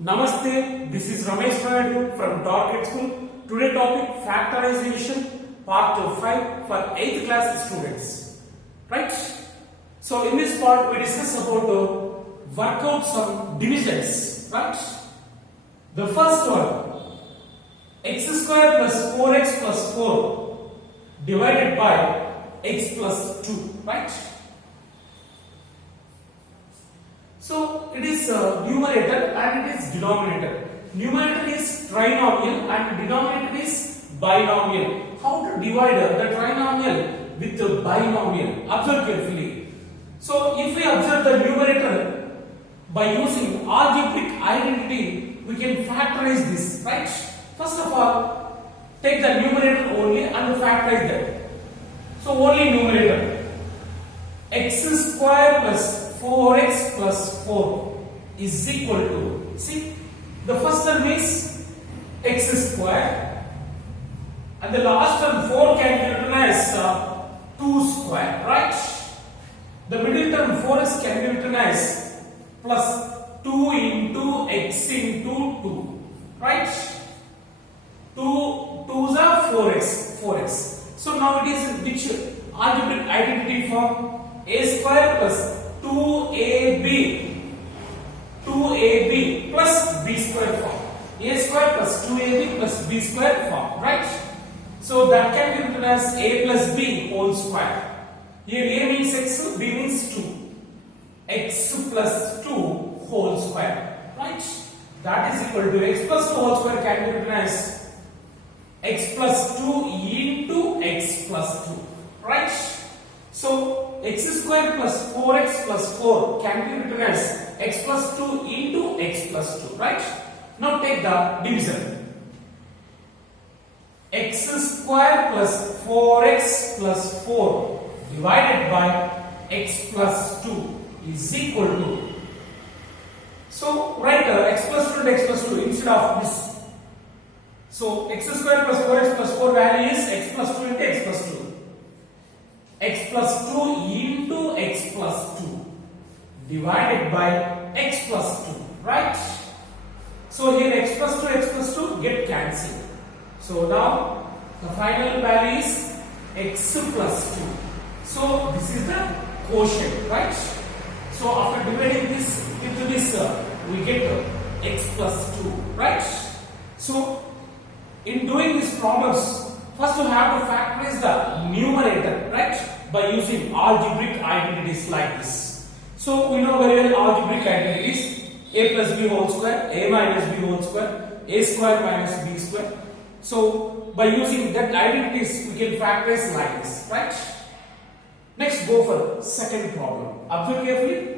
Namaste, this is Ramesh Naidu from Target School. Today topic factorization part 5 for 8th class students. Right? So in this part we discuss about work out some divisions. Right? The first one, x square plus 4x plus 4 divided by x plus 2. Right? So it is numerator and it is denominator. Numerator is trinomial and denominator is binomial. How to divide the trinomial with the binomial? Observe carefully. So if we observe the numerator by using algebraic identity, we can factorize this, right? First of all, take the numerator only and factorize that. So only numerator. X square plus 4x plus 4 is equal to, see, the first term is x square and the last term 4 can be written as 2 square, right? The middle term 4x can be written as plus 2 into x into 2, right? 2 2s are 4x. So now it is in which algebraic identity form? A square plus 2ab plus b square form. A square plus 2ab plus b square form, right? So that can be written as a plus b whole square. Here a means x, b means 2. X plus 2 whole square, right? That is equal to x plus 2 whole square can be written as x plus 2 into x plus 2, right? So x square plus 4x plus 4 can be written as x plus 2 into x plus 2, right? Now take the division. X square plus 4x plus 4 divided by x plus 2 is equal to, so write x plus 2 and x plus 2 instead of this. So x square plus 4x plus 4 value is x plus 2 into x plus 2. X plus 2 into x plus 2 divided by x plus 2, right? So here x plus 2 get cancelled. So now the final value is x plus 2. So this is the quotient, right? So after dividing this into this, we get x plus 2, right? So in doing these problems, first you have to factorize the numerator, right? By using algebraic identities like this. So we know very well algebraic identities: a plus b whole square, a minus b whole square, a square minus b square. So by using that identities, we can factorize like this, right? Next, go for second problem. Observe carefully.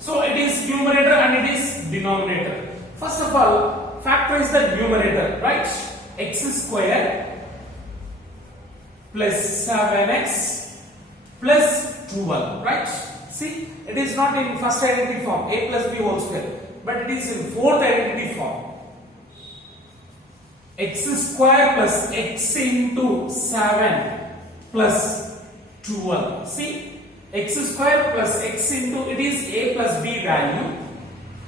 So it is numerator and it is denominator. First of all, factorize the numerator, right? X square plus 7x plus 12, right? See, it is not in first identity form, a plus b whole square, but it is in fourth identity form. X square plus x into 7 plus 12. See, x square plus x into, it is a plus b value.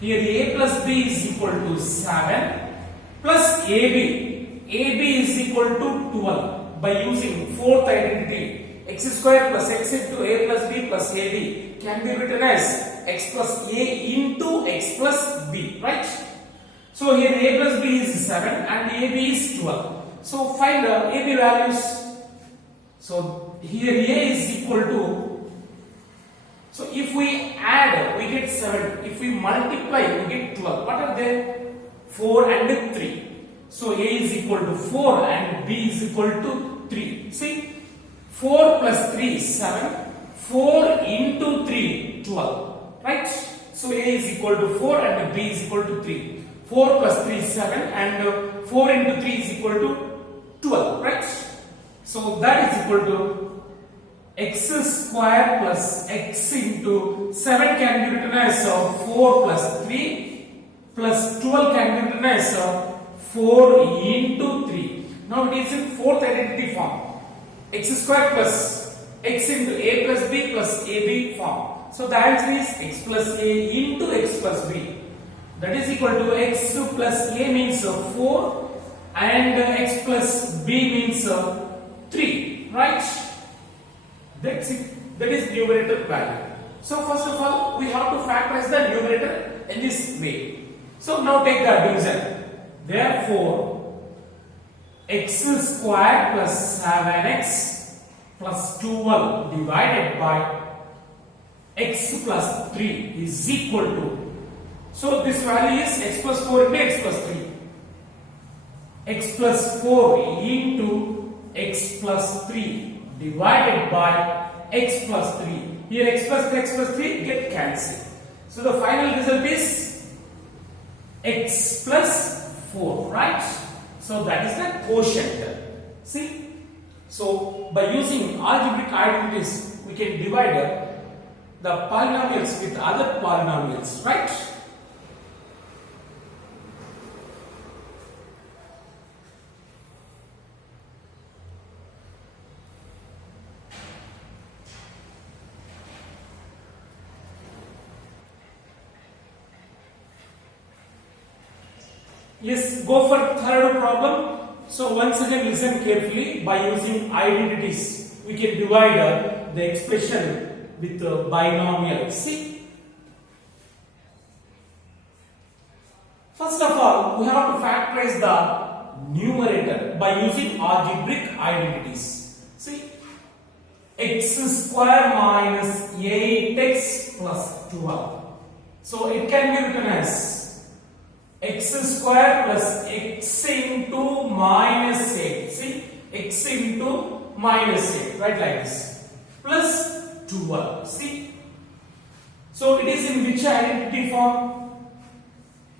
Here a plus b is equal to 7 plus ab. ab is equal to 12 by using fourth identity. X square plus x into a plus b plus ab can be written as x plus a into x plus b, right? So here a plus b is 7 and ab is 12. So find the ab values. So here a is equal to, so if we add, we get 7. If we multiply, we get 12. What are they? 4 and 3. So a is equal to 4 and b is equal to 3. See, 4 plus 3 is 7. 4 into 3, 12. Right? So a is equal to 4 and b is equal to 3. 4 plus 3 is 7 and 4 into 3 is equal to 12. Right? So that is equal to x square plus x into 7 can be written as 4 plus 3 plus 12 can be written as 4 into 3. Now it is in fourth identity form. x square plus x into a plus b plus ab form. So the answer is x plus a into x plus b. That is equal to x plus a means 4 and x plus b means 3, right? That's it. That is numerator value. So first of all, we have to factorize the numerator in this way. So now take the division. Therefore, x square plus 7x plus 12 divided by x plus 3 is equal to, so this value is x plus 4 into x plus 3. X plus 4 into x plus 3 divided by x plus 3. Here x plus 3 get cancelled. So the final result is x plus 4, right? So that is the quotient. See? So by using algebraic identities, we can divide the polynomials with other polynomials, right? Yes, go for third problem. So once again listen carefully. By using identities, we can divide the expression with binomial. See? First of all, we have to factorize the numerator by using algebraic identities. See? X square minus 8x plus 12. So it can be written as x square plus x into minus 8. See? X into minus 8. Right, like this. Plus 12. See? So it is in which identity form?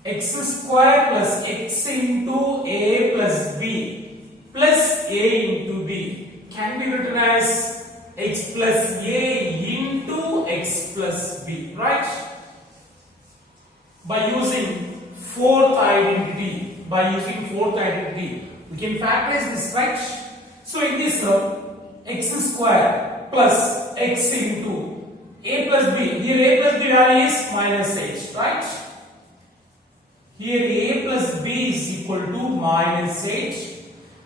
X square plus x into a plus b plus a into b can be written as x plus a into x plus b. Right? By using fourth identity, we can factorize this, right? So in this x square plus x into a plus b, here a plus b value is minus h, right? Here a plus b is equal to minus h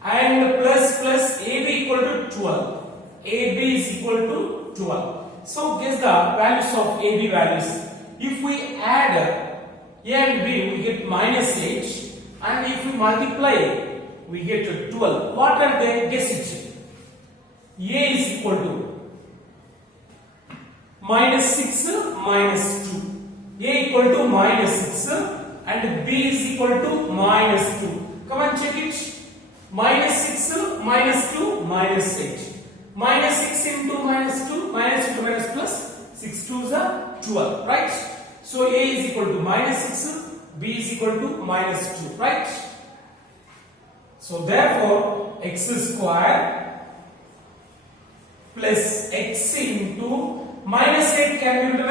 and plus ab equal to 12. ab is equal to 12. So guess the values of ab values. If we add a and b, we get minus h, and if we multiply, we get 12. What are they? Guess it. A is equal to minus 6 minus 2. A equal to minus 6 and b is equal to minus 2. Come and check it. Minus 6 minus 2 minus 8. Minus 6 into minus 2 minus 2 minus plus 6 2 is 12, right? So a is equal to minus 6, b is equal to minus 2, right? So therefore, x square plus x into minus 8 can be written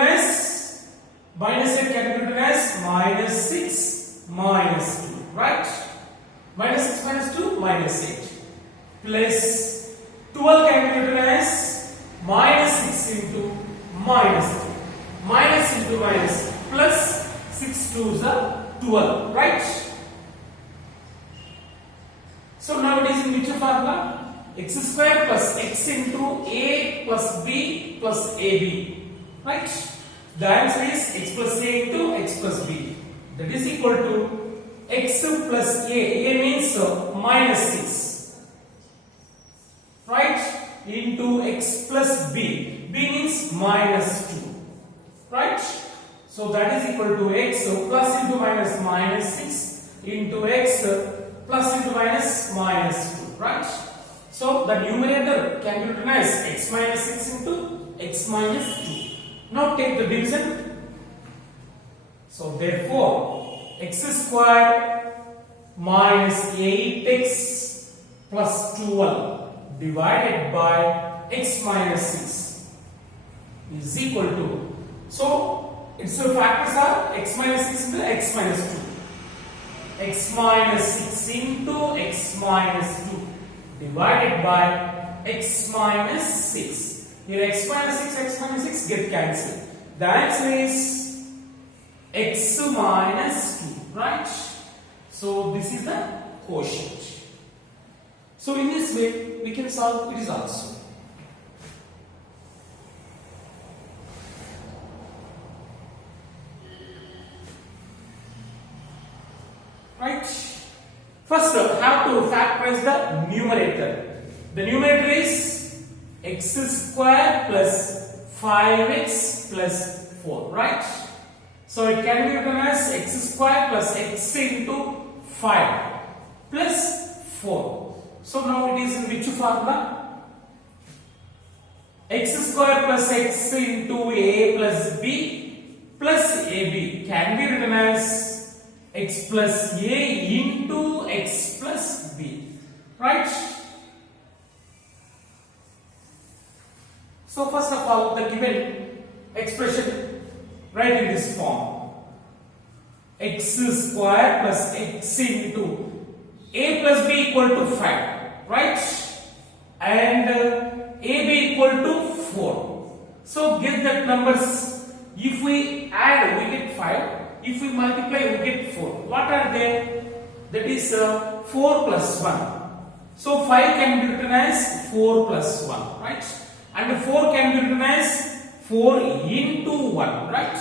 as minus 6 minus 2, right? Minus 6 minus 2 minus 8 plus 12 can be written as minus 6 into minus 2. Minus into minus plus 6 2s are 12, right? So now it is in which formula? X square plus x into a plus b plus ab, right? The answer is x plus a into x plus b. That is equal to x plus a. A means minus 6, right? Into x plus b. B means minus 2. Right? So that is equal to x plus into minus 6 into x plus into minus 2, right? So the numerator can be written as x minus 6 into x minus 2. Now take the division. So therefore, x square minus 8x plus 12 divided by x minus 6 is equal to, so its factors are x minus 6 into x minus 2. X minus 6 into x minus 2 divided by x minus 6. Here x minus 6 get cancelled. The answer is x minus 2, right? So this is the quotient. So in this way we can solve it is also. Right? First have to factorize the numerator. The numerator is x square plus 5x plus 4, right? So it can be written as x square plus x into 5 plus 4. So now it is in which formula? X square plus x into a plus b plus ab can be written as x plus a into x plus b, right? So first of all, the given expression write in this form: x square plus x into a plus b equal to 5, right? And ab equal to 4. So get that numbers. If we add, we get 5. If we multiply, we get 4. What are they? That is 4 plus 1. So 5 can be written as 4 plus 1, right? And 4 can be written as 4 into 1, right?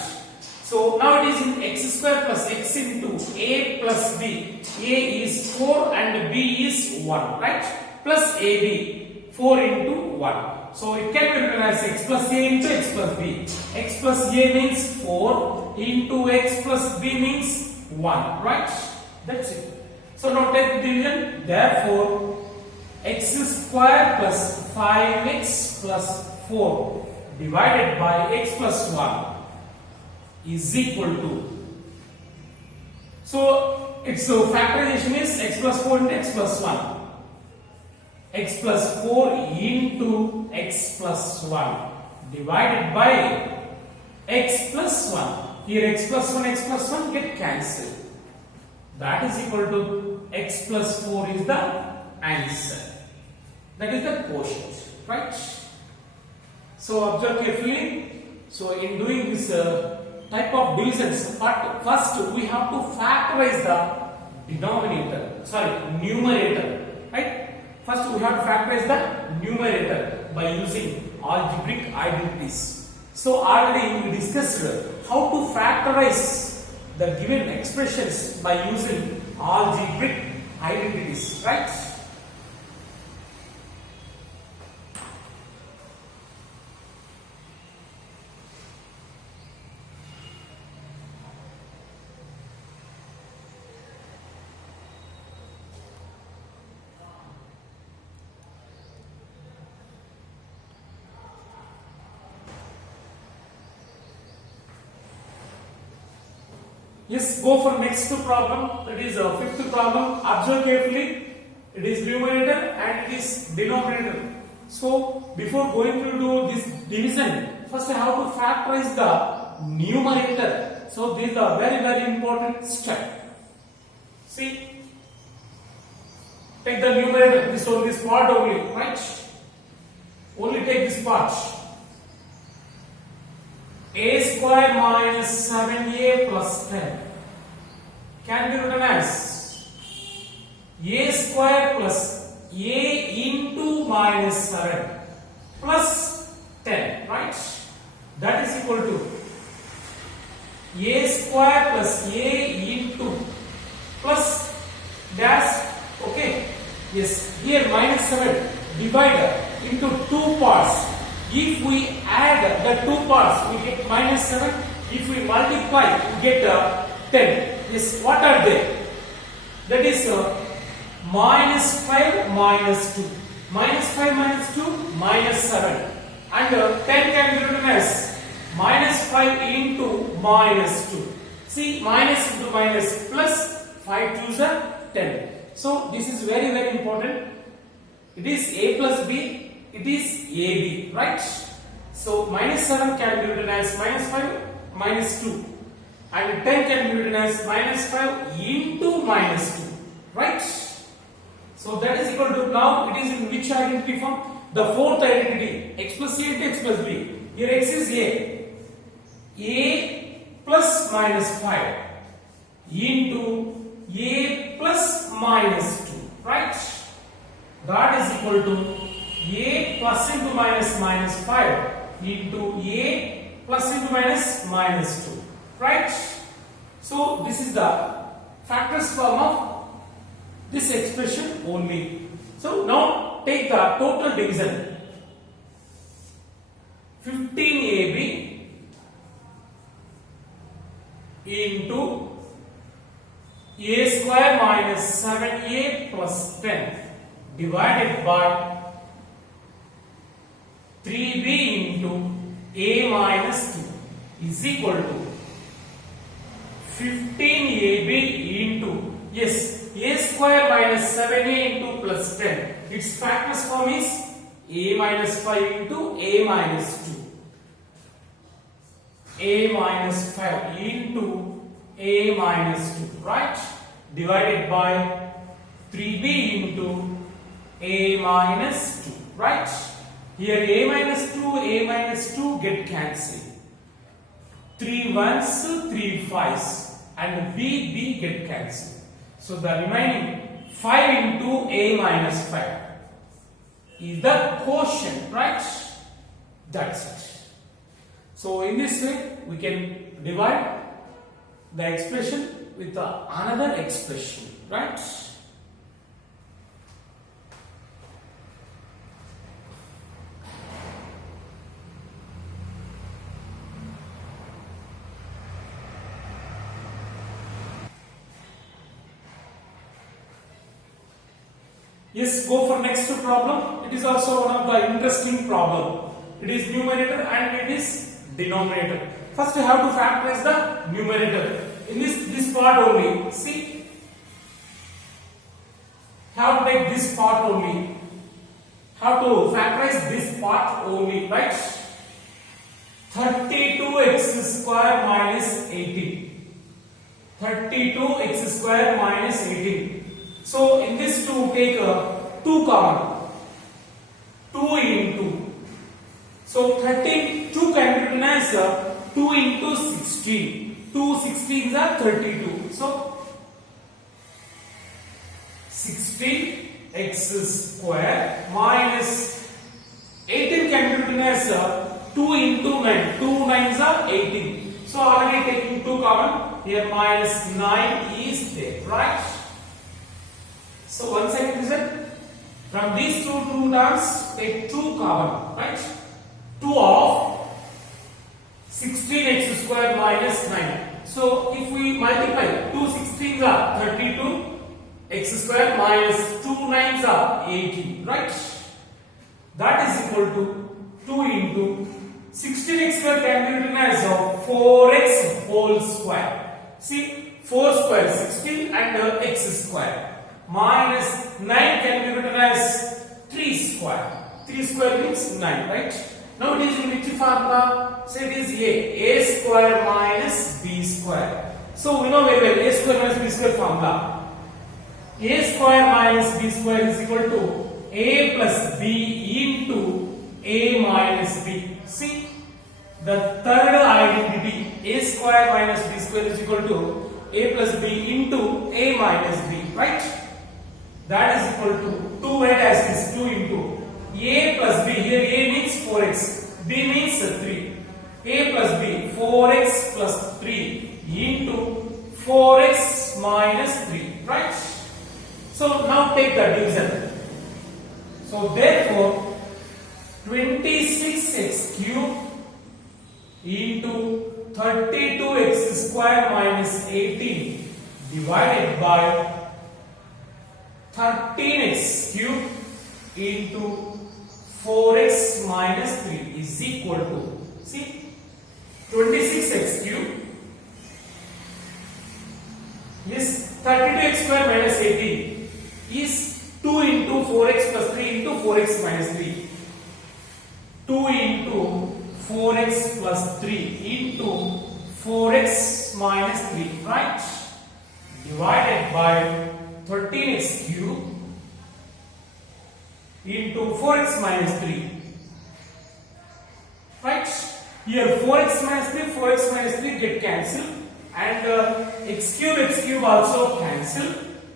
So now it is in x square plus x into a plus b. A is 4 and b is 1, right? Plus ab, 4 into 1. So it can be written as x plus a into x plus b. X plus a means 4 into x plus b means 1, right? That's it. So now take the division. Therefore, x square plus 5x plus 4 divided by x plus 1 is equal to. So its factorization is x plus 4 into x plus 1. X plus 4 into x plus 1 divided by x plus 1. Here x plus 1 get cancelled. That is equal to x plus 4 is the answer. That is the quotient, right? So observe carefully. So in doing this type of divisions, first we have to factorize the numerator, right? First we have to factorize the numerator by using algebraic identities. So already we discussed how to factorize the given expressions by using algebraic identities, right? Yes, go for next problem. That is a fifth problem. Observe carefully. It is numerator and it is denominator. So before going to do this division, first I have to factorize the numerator. So this is a very important step. See, take the numerator. This part only, right? Only take this part. A square minus 7a plus 10 can be written as a square plus a into minus 7 plus 10, right? That is equal to a square plus a into plus dash, okay? Yes, here minus 7 divided into two parts. If we add the two parts, we get minus 7. If we multiply, we get 10. Yes, what are they? That is minus 5 minus 2. Minus 5 minus 2, minus 7. And 10 can be written as minus 5 into minus 2. See, minus into minus plus 5 2 is 10. So, this is very important. It is a plus b. It is AB, right? So minus 7 can be written as minus 5 minus 2 and 10 can be written as minus 5 into minus 2, right? So that is equal to, now it is in which identity form? the fourth identity, x plus a into x plus b. Here x is a plus minus 5 into a plus minus 2, right? That is equal to a plus into minus 5 into a plus into minus 2, right? So this is the factors form of this expression only. So now take the total division. 15ab into a square minus 7a plus 10 divided by 3b into a minus 2 is equal to 15ab into, yes, a square minus 7a into plus 10. Its factors form is a minus 5 into a minus 2. A minus 5 into a minus 2, right? Divided by 3b into a minus 2, right? Here a minus 2 get cancelled. 3 ones, 3 5s, and b get cancelled. So the remaining 5 into a minus 5 is the quotient, right? That's it. So in this way we can divide the expression with another expression, right? Yes, go for next problem. It is also one of the interesting problem. It is numerator and it is denominator. First you have to factorize the numerator. In this part only, see, have to take this part only. How to factorize this part only, right? 32x square minus 18. 32x square minus 18. So in this to take 2 common. 2 into. So 32 can be written as 2 into 16. 2 16s are 32. So 16x square minus 18 can be written as 2 into 9. 2 9s are 18. So already taking 2 common. Here minus 9 is there, right? So once again listen, from these two terms take 2 common, right? 2 of 16x square minus 9. So if we multiply 2 16s are 32, x square minus 2 9s are 18, right? That is equal to 2 into 16x square can be written as 4x whole square. See, 4 square 16 and x square. Minus 9 can be written as 3 square. 3 square means 9, right? Now it is in which formula? So it is a square minus b square. So we know very well a square minus b square formula. A square minus b square is equal to a plus b into a minus b. See, the third identity, a square minus b square is equal to a plus b into a minus b, right? That is equal to 2 write as this 2 into a plus b. Here a means 4x, b means 3. A plus b 4x plus 3 into 4x minus 3, right? So now take the division. So therefore 26x cube into 32x square minus 18 divided by 13x cube into 4x minus 3 is equal to, see, 26x cube, yes, 32x square minus 18 is 2 into 4x plus 3 into 4x minus 3. 2 into 4x plus 3 into 4x minus 3, right? Divided by 13x cube into 4x minus 3. Right? Here 4x minus 3 get cancelled, and x cube also cancel,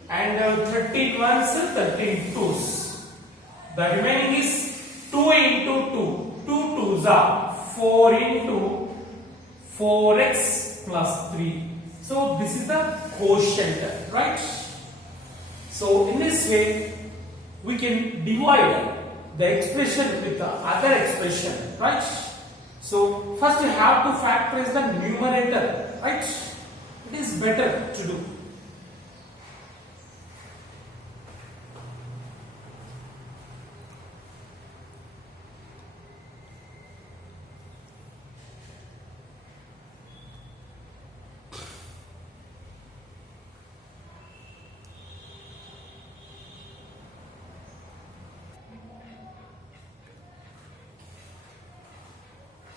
and 13 ones, 13 twos. The remaining is 2 into 2. 2 twos are 4 into 4x plus 3. So this is the quotient, right? So in this way, we can divide the expression with the other expression, right? So first you have to factorize the numerator, right? It is better to do.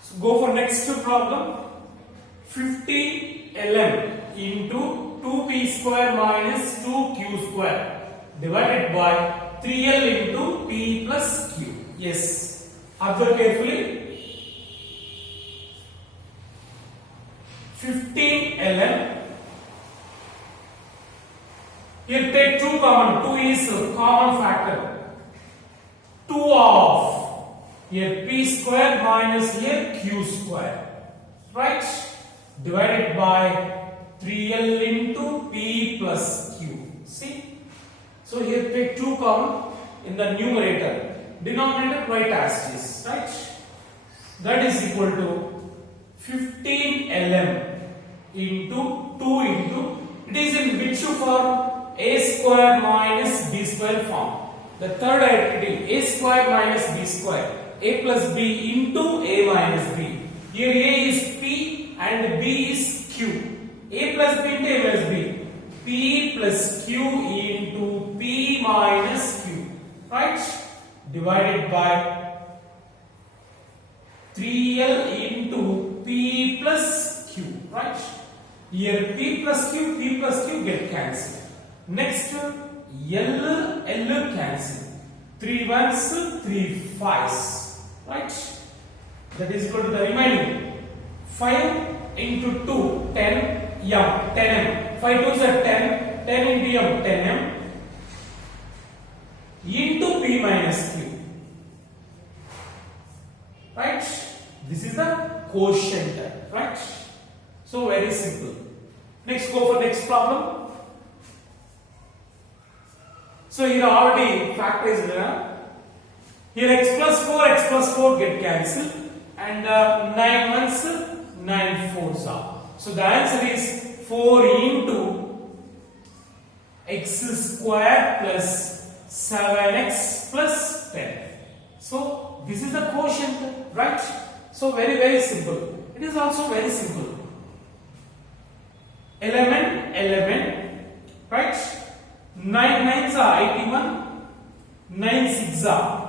So go for next problem. 15 ln into 2p square minus 2q square divided by 3l into p plus q. Yes. Observe carefully. 15 ln. Here take 2 common. 2 is a common factor. 2 of here p square minus here q square, right? Divided by 3l into p plus q. See? So here take 2 common in the numerator. Denominator write as is, right? That is equal to 15 ln into 2 into, it is in which form? A square minus b square form. The third identity, a square minus b square. A plus b into a minus b. Here a is p and b is q. A plus b into a minus b. P plus q into p minus q. Right? Divided by 3l into p plus q. Right? Here p plus q get cancelled. Next L cancel. 3 ones, 3 fives. Right? That is equal to the remaining 5 into 2, 10 m, 10 m. 5 twos are 10, 10 into m, 10 m into p minus q. Right? This is the quotient. Right? So very simple. Next, go for next problem. So here already factorized. Here x plus 4 get cancelled, and 9 ones, 9 fours are. So the answer is 4 into x square plus 7x plus 10. So this is the quotient, right? So very simple. It is also very simple. Element, right? 9 nines are 81, 9 six are.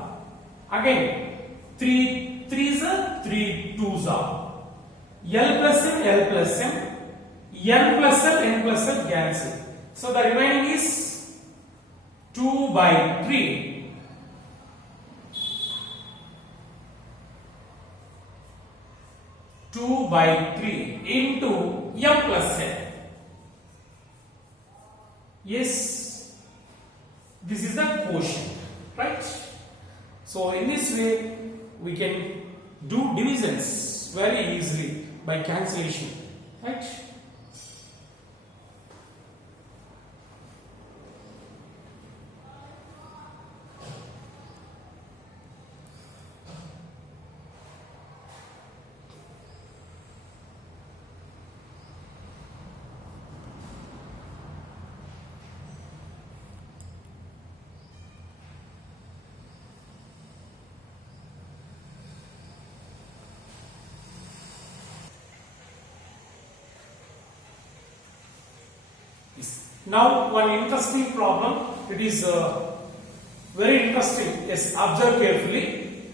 Again, 3 threes are 3 twos are. L plus m, n plus l cancel. So the remaining is 2 by 3. Into m plus n. Yes, this is the quotient, right? So in this way, we can do divisions very easily by cancellation, right? Now one interesting problem. It is very interesting. Yes, observe carefully.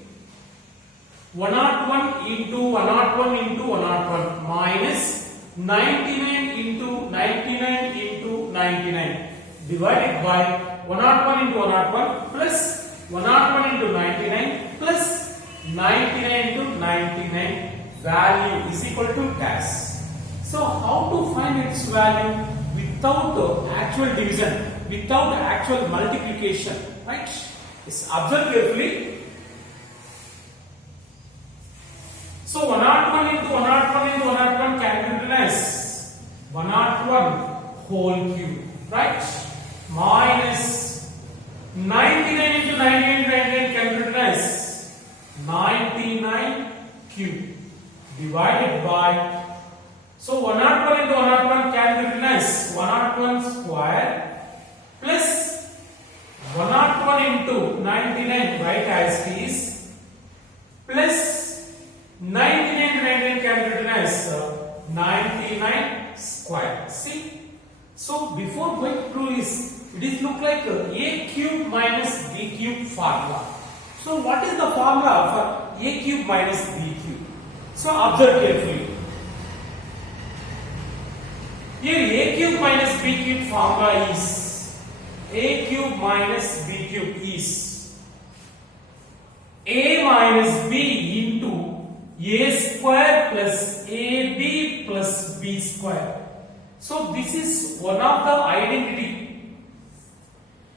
101 into 101 into 101 minus 99 into 99 into 99 divided by 101 into 101 plus 101 99 into 99 value is equal to dash. So how to find its value without actual division, without actual multiplication, right? Yes, observe carefully. So 101 into 101 into 101 can be written as 101 whole cube, right? Minus 99 into 99 can be written as 99 cube divided by, so 101 into 101 can be written as 101 square plus 101 into 99 right as it is plus 99 to 99 can be written as 99 square. See, so before going through this, it is look like a cube minus b cube formula. So what is the formula for a cube minus b cube? So observe carefully. Here a cube minus b cube formula is a cube minus b cube is a minus b into a square plus ab plus b square. So this is one of the identity.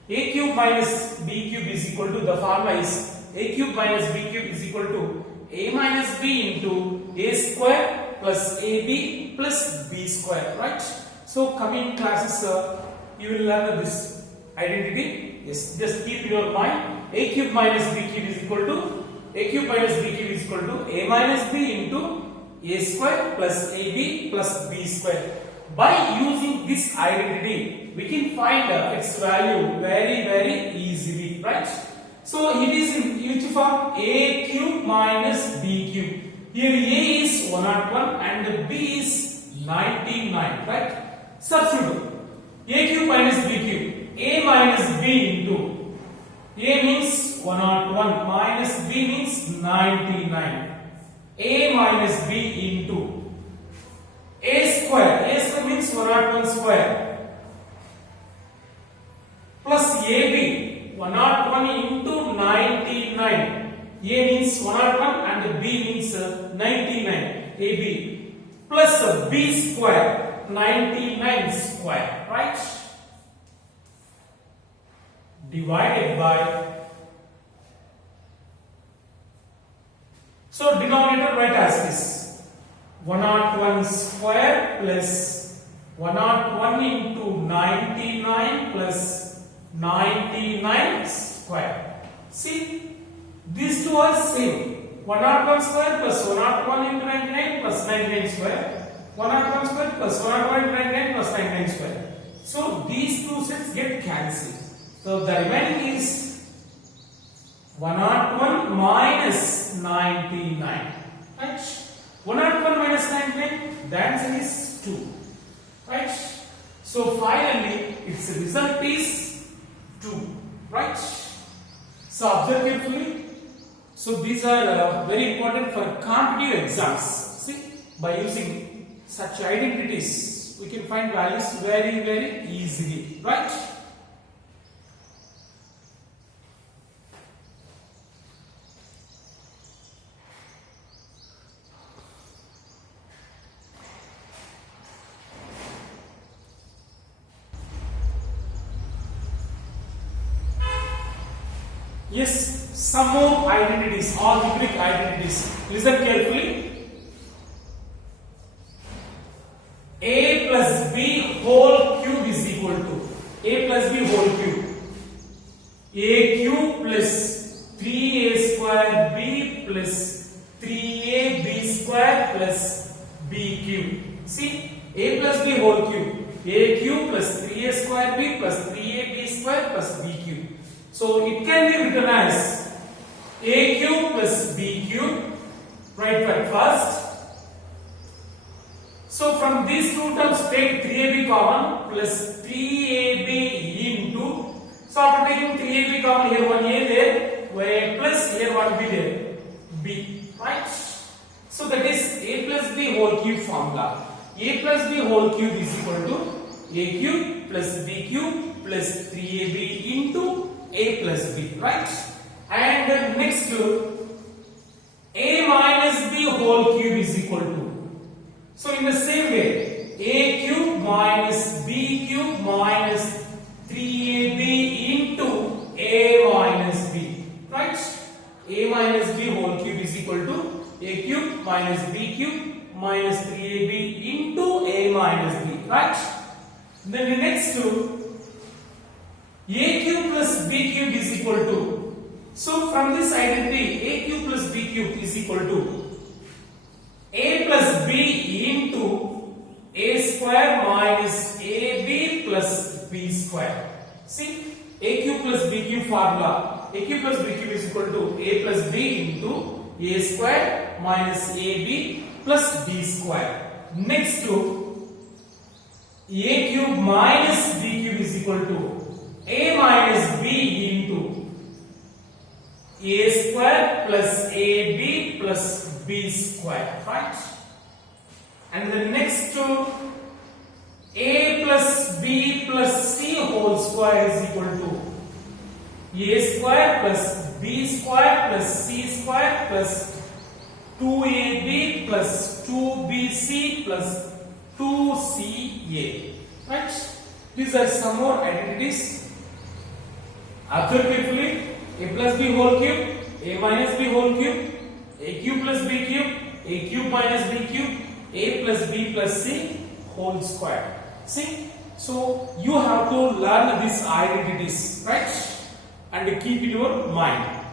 A cube minus b cube is equal to, the formula is a cube minus b cube is equal to a minus b into a square plus ab plus b square, right? So coming classes you will learn this identity. Yes, just keep in your mind a cube minus b cube is equal to a cube minus b cube is equal to a minus b into a square plus ab plus b square. By using this identity, we can find its value very easily, right? So it is in which form? A cube minus b cube. Here a is 101 and b is 99, right? Substitute a cube minus b cube. A minus b into a means 101 minus b means 99. A minus b into a square. A square means 101 square plus ab 101 into 99. A means 101 and b means 99. AB plus b square 99 square, right? Divided by, so denominator write as this 101 square plus 101 into 99 plus 99 square. See, these two are same. 101 square plus 101 into 99 plus 99 square. 101 square plus 101 into 99 plus 99 square. So these two sets get cancelled. So the remaining is 101 minus 99. Right? 101 minus 99, the answer is 2. Right? So finally, its result is 2. Right? So observe carefully. So these are very important for competitive exams. See, by using such identities, we can find values very easily. Right? Yes, some more identities, algebraic identities. Listen carefully. A plus b whole cube is equal to a plus b whole cube. A cube plus 3a square b plus 3ab square plus b cube. See, a plus b whole cube. A cube plus 3a square b plus 3ab square plus b cube. So it can be written as a cube plus b cube. Write that first. So from these two terms, take 3ab common plus 3ab into. So after taking 3ab common, here one a there, a plus here one b there, b. Right? So that is a plus b whole cube formula. A plus b whole cube is equal to a cube plus b cube plus 3ab into a plus b, right? And next a minus b whole cube is equal to. So in the same way, a cube minus b cube minus 3ab into a minus b, right? A minus b whole cube is equal to a cube minus b cube minus 3ab into a minus b, right? Then the next two, a cube plus b cube is equal to. So from this identity, a cube plus b cube is equal to a plus b into a square minus ab plus b square. See, a cube plus b cube formula. A cube plus b cube is equal to a plus b into a square minus ab plus b square. Next to a cube minus b cube is equal to a minus b into a square plus ab plus b square, right? And the next to a plus b plus c whole square is equal to a square plus b square plus c square plus 2ab plus 2bc plus 2ca, right? These are some more identities. Observe carefully. A plus b whole cube, a minus b whole cube, a cube plus b cube, a cube minus b cube, a plus b plus c whole square. See, so you have to learn these identities, right? And keep in your mind.